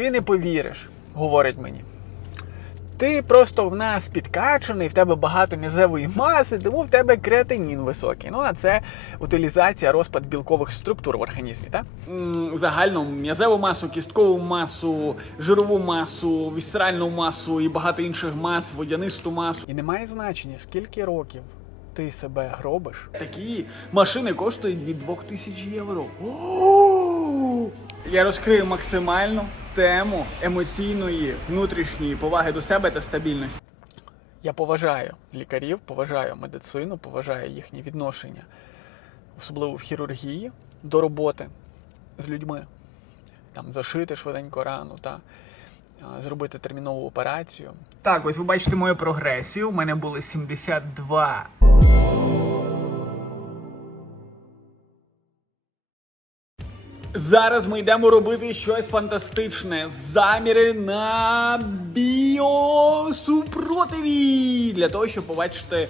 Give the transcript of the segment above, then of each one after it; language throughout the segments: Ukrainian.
Ти не повіриш, говорить мені. Ти просто в нас підкачаний, в тебе багато м'язевої маси, тому в тебе креатинін високий. Ну а це утилізація, розпад білкових структур в організмі. Так? Загальну м'язеву масу, кісткову масу, жирову масу, вісцеральну масу і багато інших мас, водянисту масу. І немає значення, скільки років ти себе гробиш. Такі машини коштують від 2000 євро. Я розкрию максимальну тему емоційної внутрішньої поваги до себе та стабільності. Я поважаю лікарів, поважаю медицину, поважаю їхнє відношення, особливо в хірургії, до роботи з людьми. Там зашити швиденько рану та зробити термінову операцію. Так, ось ви бачите мою прогресію. У мене були 72 Зараз ми йдемо робити щось фантастичне. Заміри на біосупротиві. Для того, щоб побачити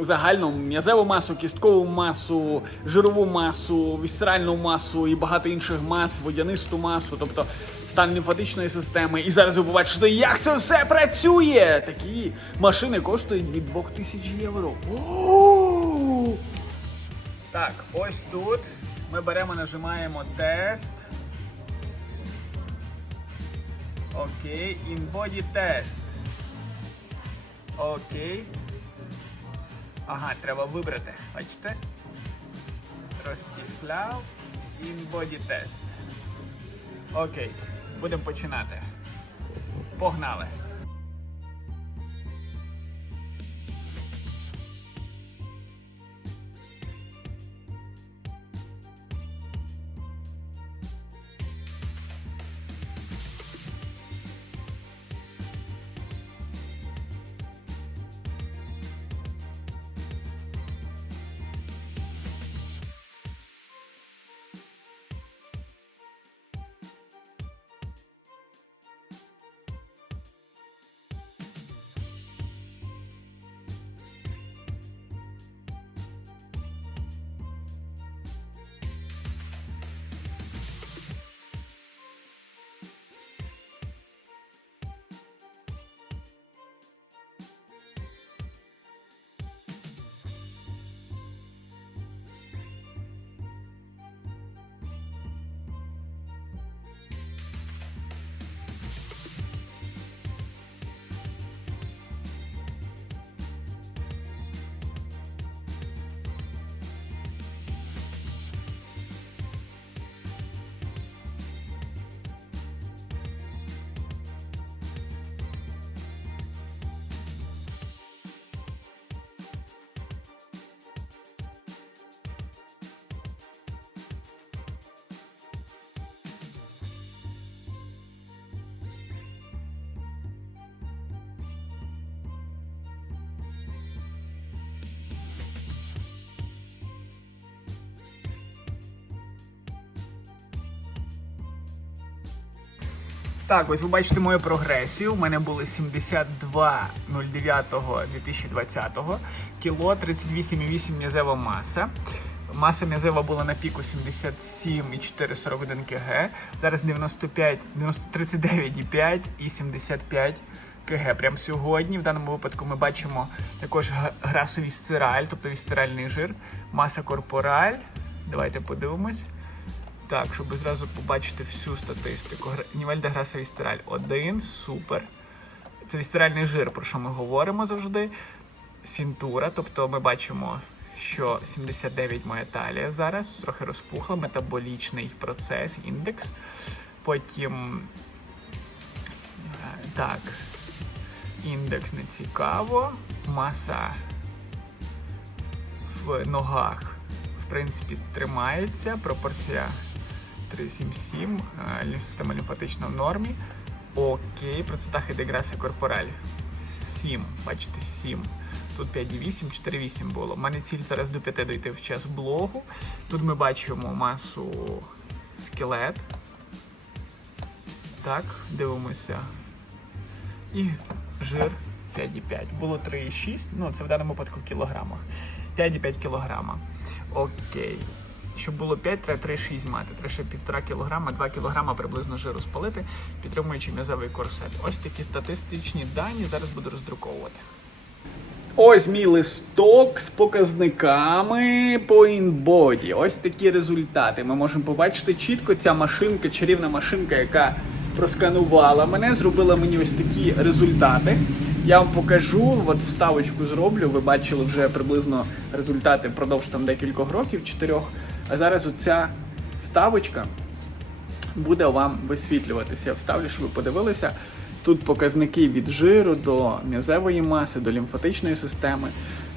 загальну м'язеву масу, кісткову масу, жирову масу, вісцеральну масу і багато інших мас, водянисту масу, тобто стан лімфатичної системи. І зараз ви побачите, як це все працює. Такі машини коштують від 2000 євро. О! Так, ось тут ми беремо, нажимаємо тест. Окей, InBody тест. Окей. Ага, треба вибрати. Бачите? Ростислав. InBody тест. Окей. Будемо починати. Погнали. Так, ось ви бачите мою прогресію. У мене були 72.09.2020, кіло 38,8 м'язева маса. Маса м'язева була на піку 77,441 кг. Зараз 95, 39,5 і 75 кг. Прямо сьогодні, в даному випадку, ми бачимо також г- грасовий тобто вісцеральний жир, маса корпораль. Давайте подивимось. Так, щоб зразу побачити всю статистику. Гра- Нівель де граса вістераль 1, супер. Це вістеральний жир, про що ми говоримо завжди. Сінтура, тобто ми бачимо, що 79 моя талія зараз, трохи розпухла, метаболічний процес, індекс. Потім. е, Так. Індекс не цікаво. Маса в ногах, в принципі, тримається. Пропорція 3,77, е, лі- система лімфатична в нормі. Окей, процитах інтеграція корпораль 7. Бачите, 7. Тут 5,8, 4,8 було. У мене ціль зараз до 5 дойти в час блогу. Тут ми бачимо масу скелет. Так, дивимося. І жир 5,5. Було 3,6, ну це в даному випадку в кілограмах. 5,5 кілограма. Окей. Щоб було 5, треба 3,6 мати. Треба ще 1,5 кг, 2 кг приблизно жиру спалити, підтримуючи м'язовий корсет. Ось такі статистичні дані зараз буду роздруковувати. Ось мій листок з показниками по інбоді. Ось такі результати. Ми можемо побачити чітко ця машинка, чарівна машинка, яка просканувала мене, зробила мені ось такі результати. Я вам покажу, от вставочку зроблю. Ви бачили вже приблизно результати впродовж там декількох років, чотирьох. А зараз оця вставочка буде вам висвітлюватися. Я вставлю, щоб ви подивилися. Тут показники від жиру до м'язевої маси, до лімфатичної системи,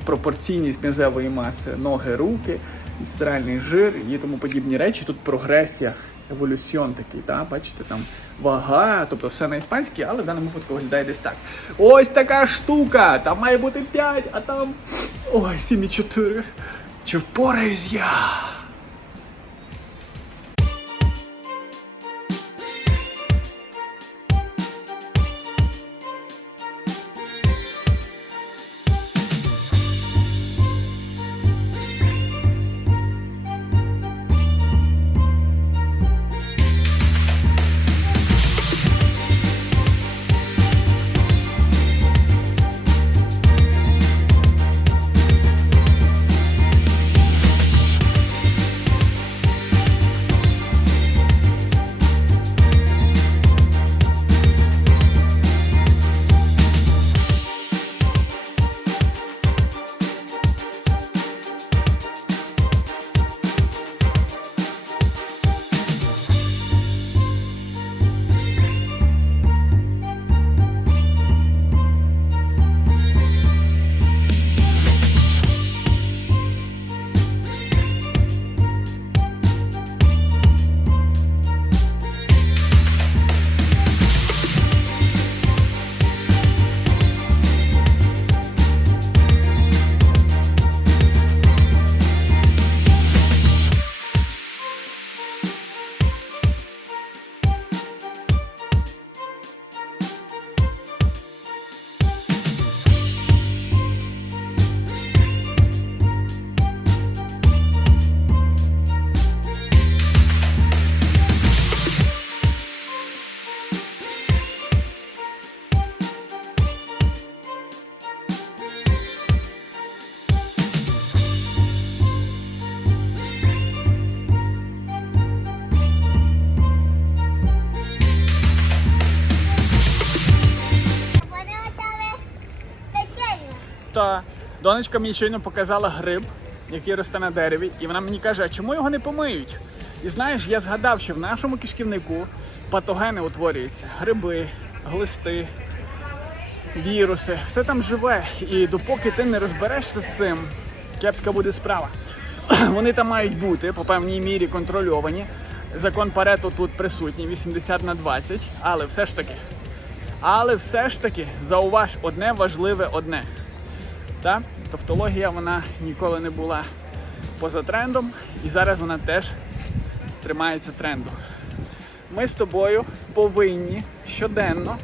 пропорційність м'язевої маси, ноги, руки, вісцеральний жир і тому подібні речі. Тут прогресія, еволюціон такий, так, бачите, там вага, тобто все на іспанській, але в даному випадку виглядає десь так. Ось така штука! Там має бути 5, а там. Ой, 7,4. Чи впораюсь я? Донечка мені щойно показала гриб, який росте на дереві, і вона мені каже, а чому його не помиють? І знаєш, я згадав, що в нашому кишківнику патогени утворюються: гриби, глисти, віруси, все там живе. І допоки ти не розберешся з цим, кепська буде справа. Вони там мають бути по певній мірі контрольовані. Закон Парето тут присутній 80 на 20, але все ж таки. Але все ж таки зауваж одне важливе одне. Та? Тавтологія вона ніколи не була поза трендом, і зараз вона теж тримається тренду. Ми з тобою повинні щоденно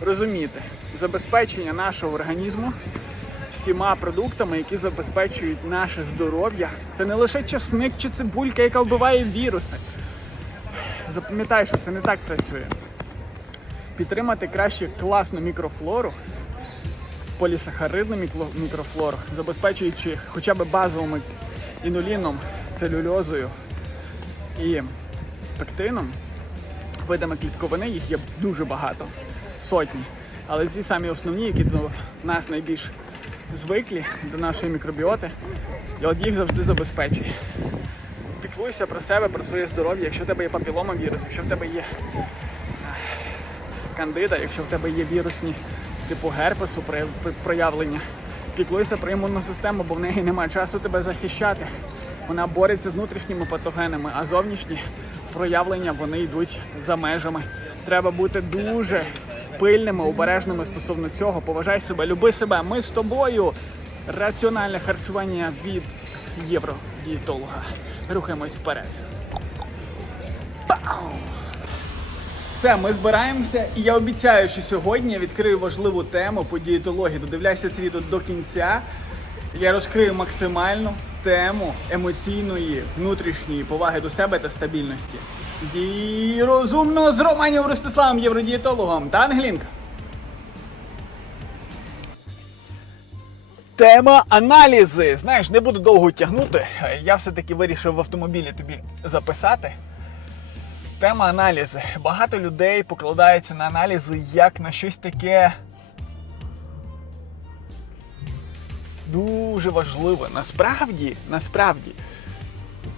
розуміти забезпечення нашого організму всіма продуктами, які забезпечують наше здоров'я. Це не лише часник чи цибулька, яка вбиває віруси. Запам'ятай, що це не так працює підтримати краще класну мікрофлору, полісахаридну мікрофлору, забезпечуючи хоча б базовим інуліном, целюльозою і пектином, видами клітковини, їх є дуже багато, сотні. Але ці самі основні, які до нас найбільш звиклі, до нашої мікробіоти, і от їх завжди забезпечує. Піклуйся про себе, про своє здоров'я, якщо в тебе є папіломавірус, якщо в тебе є кандида, якщо в тебе є вірусні типу герпесу проявлення, піклуйся про імунну систему, бо в неї немає часу тебе захищати. Вона бореться з внутрішніми патогенами, а зовнішні проявлення вони йдуть за межами. Треба бути дуже пильними, обережними стосовно цього. Поважай себе, люби себе. Ми з тобою. Раціональне харчування від євродієтолога. Рухаємось вперед. Пау! Все, ми збираємося, і я обіцяю, що сьогодні я відкрию важливу тему по дієтології. Додивляйся це відео до кінця. Я розкрию максимально тему емоційної внутрішньої поваги до себе та стабільності. І розумно з Романієм Ростиславом, євродієтологом та Ангелінка. Тема аналізи. Знаєш, не буду довго тягнути. Я все-таки вирішив в автомобілі тобі записати. Тема аналізи. Багато людей покладається на аналізи як на щось таке дуже важливе. Насправді, насправді,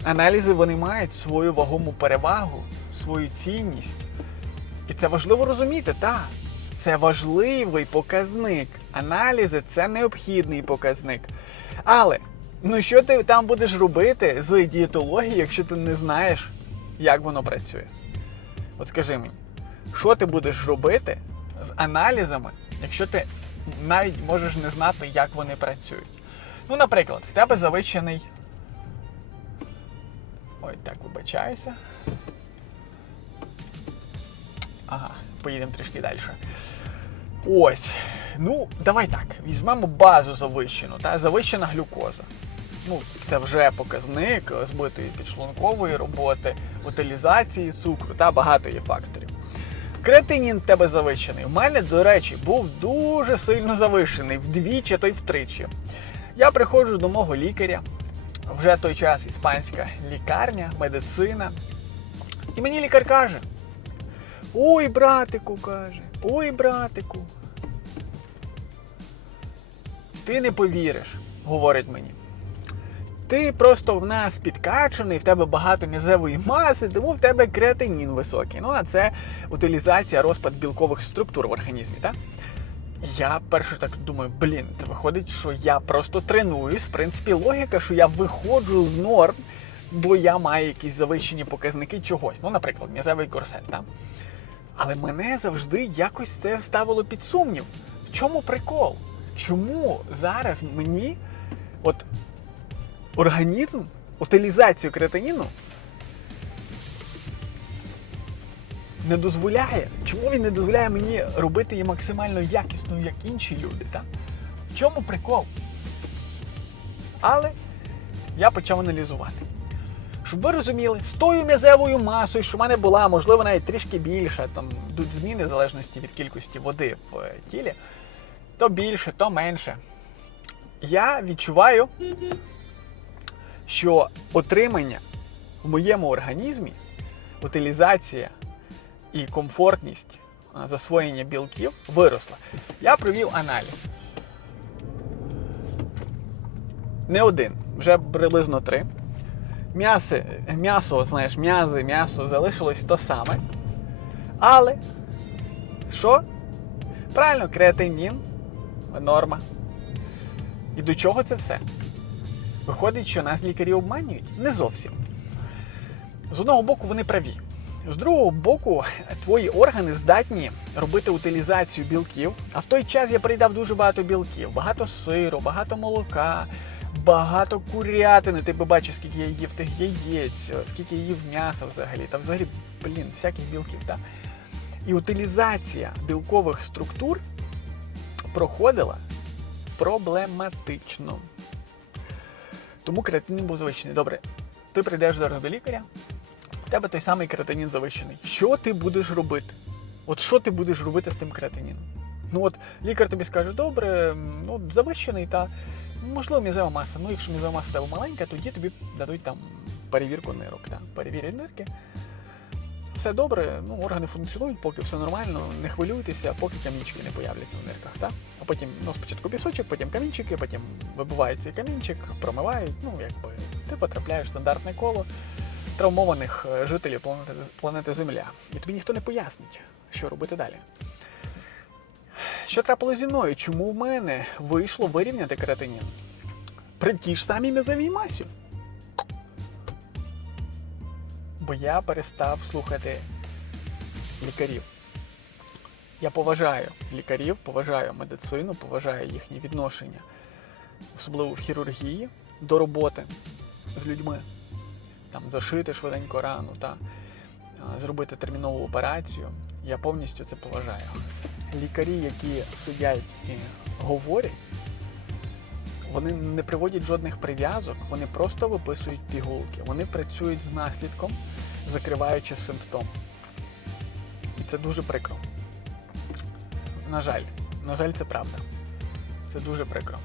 аналізи вони мають свою вагому перевагу, свою цінність. І це важливо розуміти, так. Це важливий показник. Аналізи це необхідний показник. Але ну що ти там будеш робити з дієтології, якщо ти не знаєш, як воно працює? От скажи мені, що ти будеш робити з аналізами, якщо ти навіть можеш не знати, як вони працюють? Ну, наприклад, в тебе завищений. Ой, так, вибачаюся. Ага, поїдемо трішки далі. Ось. Ну, давай так. Візьмемо базу завищену, та завищена глюкоза. Ну, це вже показник збитої підшлункової роботи, утилізації цукру та багато є факторів. Креатинін тебе завищений. У мене, до речі, був дуже сильно завищений вдвічі, то й втричі. Я приходжу до мого лікаря, вже той час іспанська лікарня, медицина. І мені лікар каже: Ой, братику, каже, ой, братику. Ти не повіриш, говорить мені. Ти просто в нас підкачаний, в тебе багато м'язевої маси, тому в тебе креатинін високий. Ну, а це утилізація, розпад білкових структур в організмі, так? Я перше так думаю, блін, це виходить, що я просто тренуюсь. В принципі, логіка, що я виходжу з норм, бо я маю якісь завищені показники чогось. Ну, наприклад, м'язевий корсет, так? Але мене завжди якось це ставило під сумнів. В чому прикол? Чому зараз мені от організм утилізацію креатиніну не дозволяє? Чому він не дозволяє мені робити її максимально якісною, як інші люди? Так? В чому прикол? Але я почав аналізувати. Щоб ви розуміли, з тою м'язевою масою, що в мене була, можливо, навіть трішки більша, там йдуть зміни в залежності від кількості води в е, тілі, то більше, то менше. Я відчуваю, що отримання в моєму організмі, утилізація і комфортність засвоєння білків виросла. Я провів аналіз. Не один, вже приблизно три. М'ясо, м'ясо, знаєш, м'язи, м'ясо залишилось то саме. Але що? Правильно, креатинін, норма. І до чого це все? Виходить, що нас лікарі обманюють? Не зовсім. З одного боку, вони праві. З другого боку, твої органи здатні робити утилізацію білків, а в той час я приїдав дуже багато білків, багато сиру, багато молока, багато курятини. Ти би бачив, скільки я їв тих яєць, скільки я їв м'яса взагалі. Та взагалі, блін, всяких білків. так? І утилізація білкових структур проходила проблематично. Тому креатинін був завищений. Добре, ти прийдеш зараз до лікаря, в тебе той самий креатинін завищений. Що ти будеш робити? От що ти будеш робити з тим креатиніном? Ну от лікар тобі скаже, добре, ну завищений, та можливо м'язева маса. Ну, якщо м'язева маса тебе маленька, тоді тобі дадуть там перевірку нирок. Та, перевірять нирки. Все добре, ну, органи функціонують, поки все нормально, не хвилюйтеся, поки камінчики не появляться в нирках. Та? А потім ну, спочатку пісочок, потім камінчики, потім вибивають цей камінчик, промивають. Ну, якби ти потрапляєш в стандартне коло травмованих е, жителів планети, планети Земля. І тобі ніхто не пояснить, що робити далі. Що трапилось зі мною? Чому в мене вийшло вирівняти креатинін? При тій ж самій м'язовій масі. Бо я перестав слухати лікарів. Я поважаю лікарів, поважаю медицину, поважаю їхнє відношення, особливо в хірургії, до роботи з людьми. Там зашити швиденько рану та зробити термінову операцію. Я повністю це поважаю. Лікарі, які сидять і говорять, Вони не приводять жодних прив'язок, вони просто виписують пігулки. Вони працюють з наслідком, закриваючи симптом. І це дуже прикро. На жаль, на жаль, це правда. Це дуже прикро.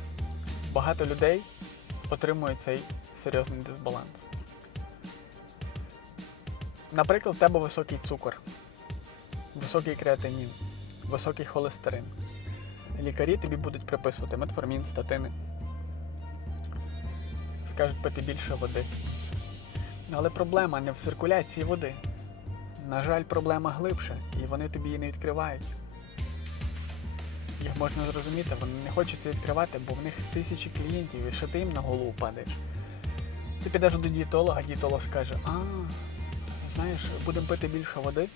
Багато людей отримують цей серйозний дисбаланс. Наприклад, в тебе високий цукор, високий креатинін, високий холестерин. Лікарі тобі будуть приписувати метформін, статини. Скажуть пити більше води. Але проблема не в циркуляції води. На жаль, проблема глибша, і вони тобі її не відкривають. Їх можна зрозуміти, вони не хочуть це відкривати, бо в них тисячі клієнтів, і що ти їм на голову падаєш. Ти підеш до дієтолога, дієтолог скаже, а, знаєш, будемо пити більше води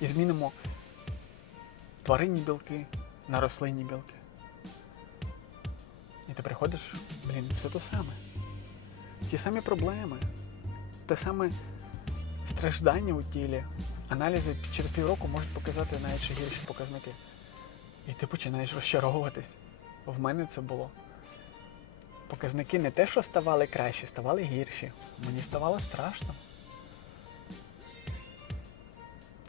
і змінимо тваринні білки на рослинні білки. І ти приходиш, блін, все то саме. Ті самі проблеми, те саме страждання у тілі. Аналізи через півроку можуть показати навіть ще гірші показники. І ти починаєш розчаровуватись. В мене це було. Показники не те, що ставали кращі, ставали гірші. Мені ставало страшно.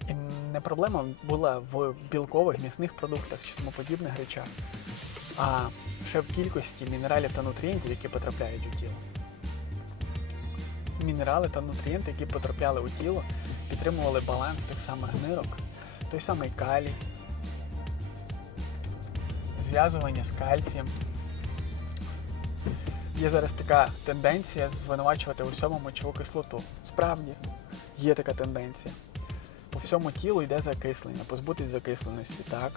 І не проблема була в білкових м'ясних продуктах чи тому подібних речах, а ще в кількості мінералів та нутрієнтів, які потрапляють у тіло. Мінерали та нутрієнти, які потрапляли у тіло, підтримували баланс тих самих нирок, той самий калій, зв'язування з кальцієм. Є зараз така тенденція звинувачувати у всьому мочову кислоту. Справді, є така тенденція. По всьому тілу йде закислення, позбутись закисленості. Так,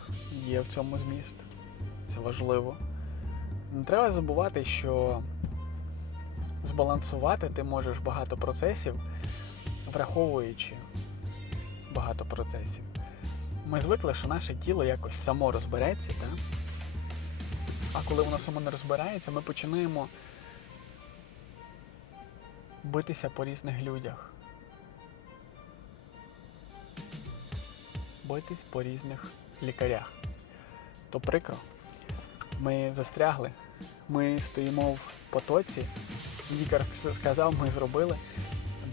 є в цьому зміст. Це важливо. Не треба забувати, що збалансувати ти можеш багато процесів, враховуючи багато процесів. Ми звикли, що наше тіло якось само розбереться, так? а коли воно само не розбирається, ми починаємо битися по різних людях. Битись по різних лікарях. То прикро. Ми застрягли, ми стоїмо в потоці. Лікар сказав, ми зробили.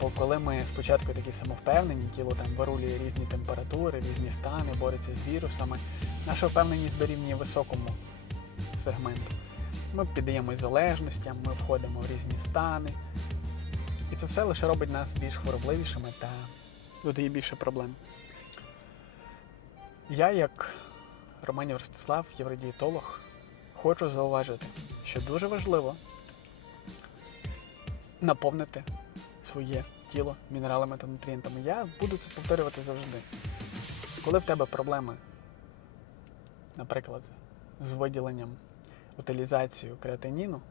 Бо коли ми спочатку такі самовпевнені, тіло там вирулює різні температури, різні стани, бореться з вірусами, наша впевненість дорівнює високому сегменту. Ми піддаємось залежностям, ми входимо в різні стани. І це все лише робить нас більш хворобливішими та додає більше проблем. Я, як Романів Ростислав, євродієтолог, хочу зауважити, що дуже важливо наповнити своє тіло мінералами та нутрієнтами. Я буду це повторювати завжди. Коли в тебе проблеми, наприклад, з виділенням, утилізацією креатиніну,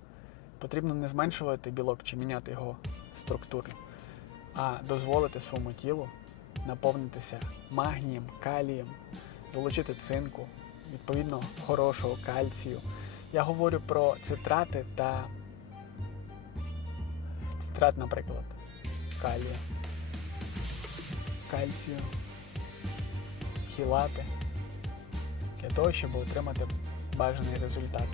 потрібно не зменшувати білок чи міняти його структуру, а дозволити своєму тілу наповнитися магнієм, калієм, долучити цинку, відповідно хорошого кальцію. Я говорю про цитрати та цитрат, наприклад, калія, кальцію, хілати для того, щоб отримати бажаний результат.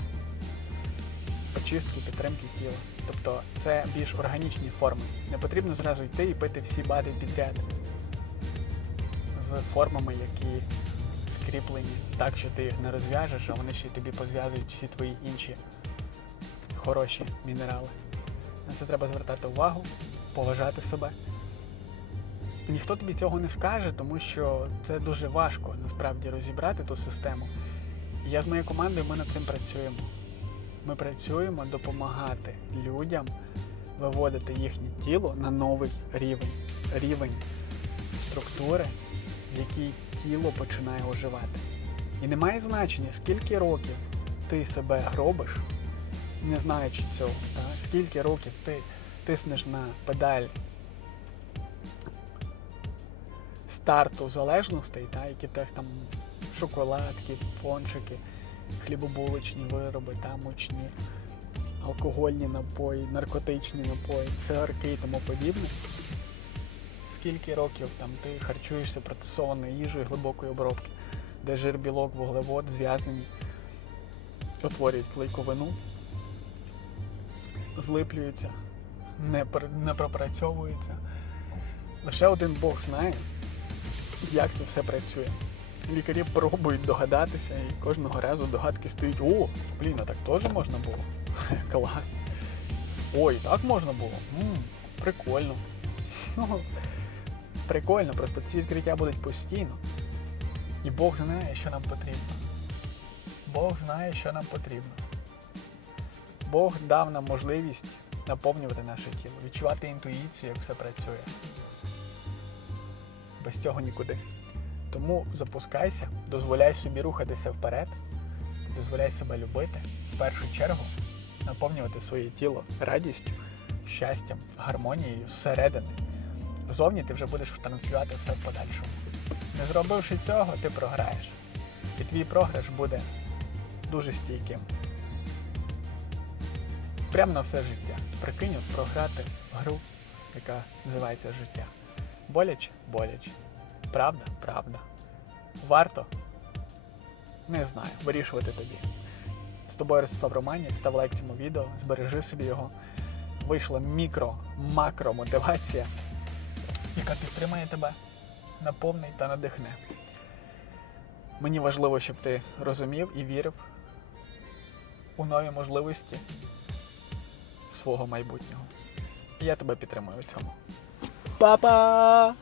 Очистки, підтримки тіла. Тобто це більш органічні форми. Не потрібно зразу йти і пити всі бади підряд з формами, які скріплені так, що ти їх не розв'яжеш, а вони ще й тобі позв'язують всі твої інші хороші мінерали. На це треба звертати увагу, поважати себе. Ніхто тобі цього не скаже, тому що це дуже важко насправді розібрати ту систему. Я з моєю командою ми над цим працюємо. Ми працюємо допомагати людям виводити їхнє тіло на новий рівень. Рівень структури, в якій тіло починає оживати. І не має значення, скільки років ти себе гробиш, не знаючи цього. Так? Скільки років ти тиснеш на педаль старту залежностей, та, які те там шоколадки, пончики, хлібобулочні вироби, та, мучні, алкогольні напої, наркотичні напої, цигарки і тому подібне. Скільки років там ти харчуєшся процесованою їжею глибокої обробки, де жир, білок, вуглевод зв'язані, утворюють клейковину, злиплюються, не, не пропрацьовуються. Лише один Бог знає, як це все працює. Лікарі пробують догадатися, і кожного разу догадки стоять: о, блін, а так теж можна було. Клас. Ой, так можна було. м прикольно. Ну, прикольно, просто ці відкриття будуть постійно. І Бог знає, що нам потрібно. Бог знає, що нам потрібно. Бог дав нам можливість наповнювати наше тіло, відчувати інтуїцію, як все працює. Без цього нікуди. Тому запускайся, дозволяй собі рухатися вперед, дозволяй себе любити, в першу чергу наповнювати своє тіло радістю, щастям, гармонією зсередини. Зовні ти вже будеш транслювати все в подальшому. Не зробивши цього, ти програєш. І твій програш буде дуже стійким. Прямо на все життя. Прикинь, от програти гру, яка називається життя. Боляче? Боляче. Правда? Правда. Варто? Не знаю, вирішувати тобі. З тобою Ростислав Романів, став лайк цьому відео, збережи собі його. Вийшла мікро-макро мотивація, яка підтримає тебе, наповнить та надихне. Мені важливо, щоб ти розумів і вірив у нові можливості свого майбутнього. Я тебе підтримую в цьому. Па-па!